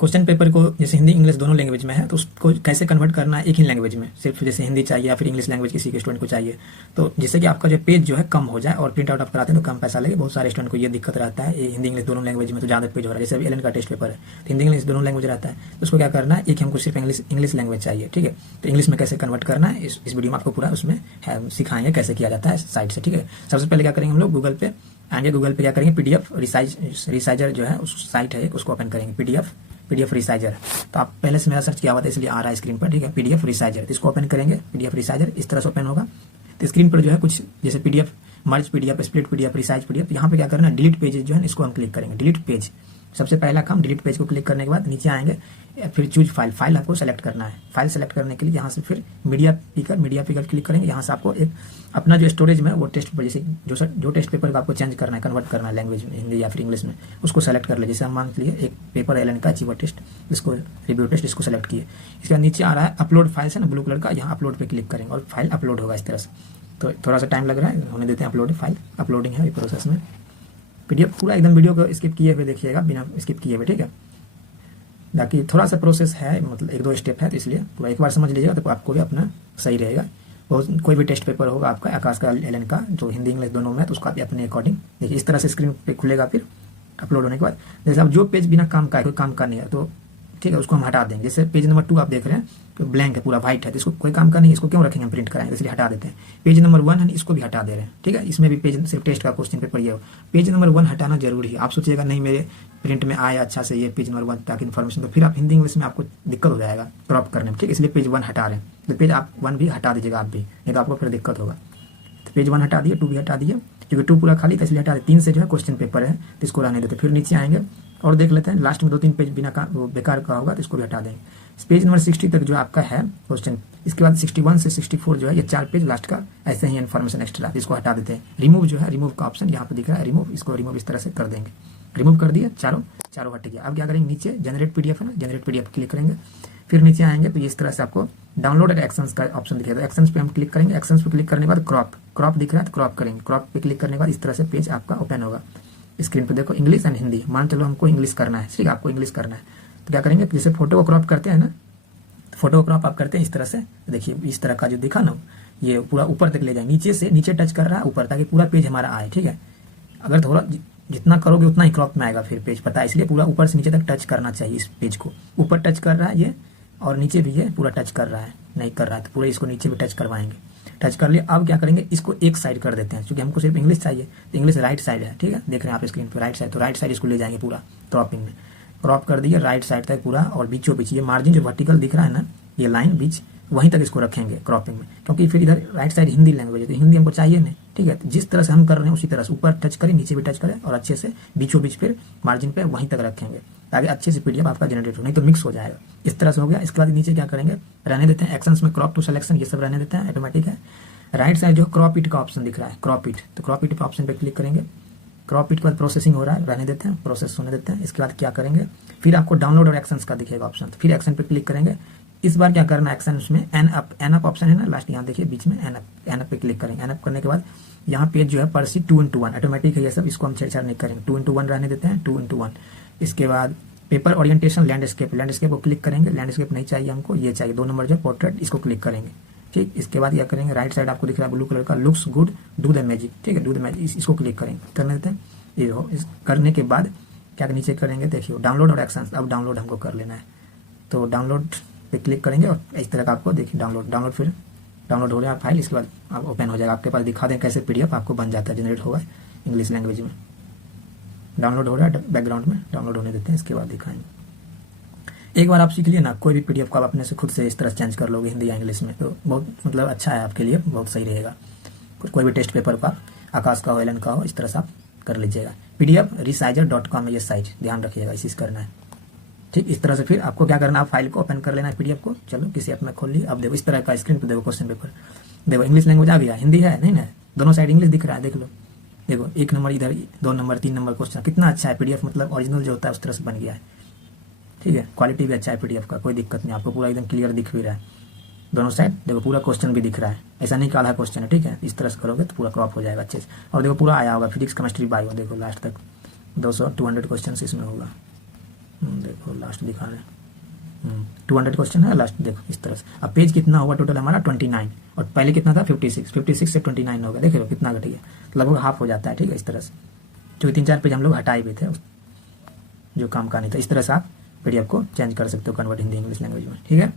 Question paper को जैसे Hindi English दोनों लैंग्वेज में है तो उसको कैसे कन्वर्ट करना है एक ही लैंग्वेज में, सिर्फ जैसे हिंदी चाहिए या फिर इंग्लिश लैंग्वेज किसी के स्टूडेंट को चाहिए, तो जिससे कि आपका जो पेज जो है कम हो जाए और प्रिंट आउट आप कराते हैं तो कम पैसा लगे। बहुत सारे स्टूडेंट को ये दिक्कत रहता है, हिंदी इंग्लिश दोनों लैंग्वेज में तो ज़्यादा पेज हो रहा है। जैसे अभी एलन का टेस्ट पेपर है तो हिंदी इंग्लिश दोनों लैंग्वेज रहता है, तो उसको क्या करना है, एक हमको सिर्फ इंग्लिश लैंग्वेज चाहिए, ठीक है। तो इंग्लिश में कैसे कन्वर्ट करना है इस वीडियो में आपको पूरा उसमें सिखाएंगे कैसे किया जाता है साइट से, ठीक है। सबसे पहले क्या करेंगे हम लोग गूगल पे आएंगे, गूगल पे क्या करेंगे पीडीएफ रिसाइजर जो है उस साइट है उसको ओपन करेंगे, पीडीएफ रिसाइजर। तो आप पहले से मेरा सर्च किया हुआ था इसलिए आ रहा है स्क्रीन पर, ठीक है। पीडीएफ रिसाइजर इसको ओपन करेंगे, पीडीएफ रिसाइजर इस तरह से ओपन होगा। तो स्क्रीन पर जो है कुछ जैसे PDF, merge PDF, split PDF, resize PDF, यहाँ पे क्या करना है डिलीट पेजेस जो है इसको हम क्लिक करेंगे, डिलीट पेज। सबसे पहला काम डिलीट पेज को क्लिक करने के बाद नीचे आएंगे, फिर चूज फाइल आपको सेलेक्ट करना है। फाइल सेलेक्ट करने के लिए यहाँ से फिर मीडिया पिकर क्लिक करेंगे। यहाँ से आपको एक अपना जो स्टोरेज में वो टेस्ट पेपर जैसे जो टेस्ट पेपर को आपको चेंज करना है, कन्वर्ट करना है लैंग्वेज में हिंदी या फिर इंग्लिश में, उसको सेलेक्ट कर ले। जैसे हम मान लिए एक पेपर एलन का अचीवर टेस्ट, इसको रिव्यू टेस्ट, इसको सेलेक्ट किए। इसके बाद नीचे आ रहा है अपलोड फाइल्स है ना ब्लू कलर का, यहाँ अपलोड पे क्लिक करेंगे और फाइल अपलोड होगा इस तरह से। तो थोड़ा सा टाइम लग रहा है, होने देते हैं अपलोड, फाइल अपलोडिंग है प्रोसेस में। पीडीएफ पूरा एकदम वीडियो को स्किप किए हुए देखिएगा, बिना स्किप किए हुए, ठीक है। बाकी थोड़ा सा प्रोसेस है, मतलब 1-2 स्टेप है, तो इसलिए पूरा एक बार समझ लीजिएगा तो आपको भी अपना सही रहेगा। बहुत कोई भी टेस्ट पेपर होगा आपका आकाश का एलन का जो हिंदी इंग्लिश दोनों में है तो उसका भी अपने अकॉर्डिंग देखिए इस तरह से स्क्रीन पे खुलेगा। फिर अपलोड होने के बाद जैसे अब जो पेज बिना काम का है, कोई काम का नहीं है तो ठीक है उसको हम हटा देंगे। जैसे पेज नंबर 2 आप देख रहे हैं तो ब्लैंक है, पूरा व्हाइट है, तो इसको कोई काम का नहीं, इसको क्यों रखेंगे, हम प्रिंट कराएंगे इसलिए हटा देते हैं। पेज नंबर 1 है इसको भी हटा दे रहे हैं, ठीक है। इसमें भी पेज सिर्फ टेस्ट का क्वेश्चन पेपर ये हो, पेज नंबर 1 हटाना जरूरी है। आप सोचिएगा नहीं मेरे प्रिंट में आया अच्छा से ये पेज नंबर 1 ताकि इन्फॉर्मेशन, तो फिर आप हिंदी इंग्लिश में आपको दिक्कत हो जाएगा क्रॉप करने में, ठीक है। इसलिए पेज 1 हटा रहे हैं, तो पेज आप 1 भी हटा दीजिएगा आप भी, नहीं तो आपको फिर दिक्कत होगा। तो पेज 1 हटा दिए, 2 भी हटा दिए, क्योंकि 2 पूरा खाली था इसलिए हटा दिए। 3 से जो है क्वेश्चन पेपर है तो इसको रहने देते। फिर नीचे आएंगे और देख लेते हैं लास्ट में 2-3 पेज बिना का वो बेकार का होगा तो इसको भी हटा देंगे। पेज नंबर 60 तक जो आपका है क्वेश्चन, इसके बाद 61 से 64 जो है ये 4 पेज लास्ट का ऐसे ही इन्फॉर्मेशन एक्स्ट्रा, इसको हटा देते हैं। रिमूव जो है, रिमूव का ऑप्शन यहाँ पे दिख रहा है, रिमूव, इसको रिमूव इस तरह से कर देंगे। रिमूव कर दिया, चारों हट गया। अब क्या करेंगे, नीचे जनरेट पीडीएफ है ना, जनरेट पीडीएफ क्लिक करेंगे। फिर नीचे आएंगे तो इस तरह से आपको डाउनलोड एक्शंस का ऑप्शन दिखेगा, तो एक्शंस पे हम क्लिक करेंगे। एक्शंस पे क्लिक करने के बाद क्रॉप दिख रहा है तो क्रॉप करेंगे। क्रॉप पे क्लिक करने के बाद इस तरह से पेज आपका ओपन होगा। स्क्रीन पे देखो इंग्लिश एंड हिंदी, मान चलो हमको इंग्लिश करना है, ठीक है, आपको इंग्लिश करना है तो क्या करेंगे, जैसे फोटो को क्रॉप करते हैं ना, फोटो को क्रॉप आप करते हैं इस तरह से, देखिए इस तरह का जो दिखा ना ये पूरा ऊपर तक ले जाएंगे, नीचे से नीचे टच कर रहा है ऊपर, ताकि पूरा पेज हमारा आए, ठीक है। अगर थोड़ा जितना करोगे उतना ही क्रॉप में आएगा फिर पेज, पता है, इसलिए पूरा ऊपर से नीचे तक टच करना चाहिए। इस पेज को ऊपर टच कर रहा है ये और नीचे भी ये पूरा टच कर रहा है, नहीं कर रहा है तो पूरे इसको नीचे भी टच करवाएंगे। टच कर लिया, अब क्या करेंगे, इसको एक साइड कर देते हैं, क्योंकि हमको सिर्फ इंग्लिश चाहिए तो इंग्लिश राइट साइड है, ठीक है, देख रहे हैं आप स्क्रीन पे राइट साइड, तो राइट साइड इसको ले जाएंगे पूरा क्रॉपिंग में। क्रॉप कर दिए राइट साइड तक पूरा, और बीचों बीच ये मार्जिन जो वर्टिकल दिख रहा है ना, ये लाइन बीच वहीं तक इसको रखेंगे क्रॉपिंग में, क्योंकि फिर इधर राइट साइड हिंदी लैंग्वेज है तो हिंदी हमको चाहिए नहीं, ठीक है। तो जिस तरह से हम कर रहे हैं उसी तरह से ऊपर टच करें, नीचे भी टच करें और अच्छे से बीचों बीच फिर मार्जिन पे वहीं तक रखेंगे ताकि अच्छे से पीडीएफ आपका जनरेट हो, नहीं तो मिक्स हो जाएगा। इस तरह से हो गया। इसके बाद नीचे क्या करेंगे, रहने देते हैं एक्शंस में क्रॉप टू सिलेक्शन, ये सब रहने देते हैं, ऑटोमेटिक है। राइट साइड जो क्रॉप इट का ऑप्शन दिख रहा है, क्रॉप इट, तो क्रॉप इट ऑप्शन पे क्लिक करेंगे। क्रॉप इट के बाद प्रोसेसिंग हो रहा है, रहने देते हैं, प्रोसेस होने देते हैं। इसके बाद क्या करेंगे, फिर आपको डाउनलोड और एक्शंस का दिखेगा ऑप्शन, तो फिर एक्शन पे क्लिक करेंगे। इस बार क्या करना है, एक्शन उसमें एन अप ऑप्शन है ना लास्ट, यहाँ देखिए बीच में एन अप पे क्लिक करेंगे। एन अप करने के बाद यहाँ पेज जो है परसी 2x1 ऑटोमेटिक है ये सब, इसको हम छेड़छाड़ नहीं करेंगे, 2x1 रहने देते हैं, 2x1। इसके बाद पेपर ओरिएंटेशन लैंडस्केप को क्लिक करेंगे। लैंडस्केप नहीं चाहिए हमको, ये चाहिए 2 नंबर जो पोर्ट्रेट, इसको क्लिक करेंगे, ठीक। इसके बाद क्या करेंगे, राइट साइड आपको दिख रहा है ब्लू कलर का, looks good do the magic, ठीक है, डू द मैजिक, इसको क्लिक करेंगे, करने देते हैं। ये हो, इस करने के बाद क्या नीचे करेंगे, देखिए डाउनलोड और एक्शन, अब डाउनलोड हमको कर लेना है तो डाउनलोड पे क्लिक करेंगे और इस तरह का आपको देखिए डाउनलोड फिर डाउनलोड हो रहा है फाइल। इसके बाद आप ओपन हो जाएगा आपके पास, दिखा दें कैसे पीडीएफ आपको बन जाता है, जनरेट होगा इंग्लिश लैंग्वेज में। डाउनलोड हो रहा है बैकग्राउंड में, डाउनलोड होने देते हैं, इसके बाद दिखाएंगे। एक बार आप सीख लिए ना, कोई भी पीडीएफ को आप अपने से खुद से इस तरह चेंज कर लोगे हिंदी या इंग्लिश में, तो बहुत मतलब अच्छा है आपके लिए, बहुत सही रहेगा। कोई भी टेस्ट पेपर का आकाश का हो, एलन का हो, इस तरह से आप कर लीजिएगा। pdfresizer.com है ये साइट, ध्यान रखिएगा, इसी से करना है, ठीक। इस तरह से फिर आपको क्या करना है, फाइल को ओपन कर लेना है पीडीएफ को। चलो किसी ऐप में खोल ली, अब देखो इस तरह का स्क्रीन पे देखो क्वेश्चन पेपर, देखो इंग्लिश लैंग्वेज आ गया, हिंदी है नहीं ना, दोनों साइड इंग्लिश दिख रहा है, देख लो, देखो 1 नंबर इधर, 2 नंबर 3 नंबर क्वेश्चन, कितना अच्छा है पीडीएफ, मतलब ओरिजिनल जो होता है उस तरह से बन गया है, ठीक है। क्वालिटी भी अच्छा है पीडीएफ का, कोई दिक्कत नहीं, आपको पूरा एकदम क्लियर दिख भी रहा है, दोनों साइड देखो पूरा क्वेश्चन भी दिख रहा है, ऐसा नहीं कि आधा क्वेश्चन है, ठीक है। इस तरह से करोगे तो पूरा क्रॉप हो जाएगा अच्छे से, और देखो पूरा आया होगा फिजिक्स केमिस्ट्री बायो, देखो लास्ट तक 200 क्वेश्चन इसमें होगा, देखो देखो लास्ट दिखा रहे हैं 200 क्वेश्चन है लास्ट, देखो इस तरह से। अब पेज कितना हुआ टोटल हमारा 29, और पहले कितना था 56 से 29 हो गया, देखो कितना घट गया, लगभग हाफ हो जाता है। ठीक है, इस तरह से जो 3-4 पेज हम लोग हटाए भी थे जो काम का नहीं था। इस तरह से आप PDF को चेंज कर सकते हो, कन्वर्ट हिंदी इंग्लिश लैंग्वेज में। ठीक है।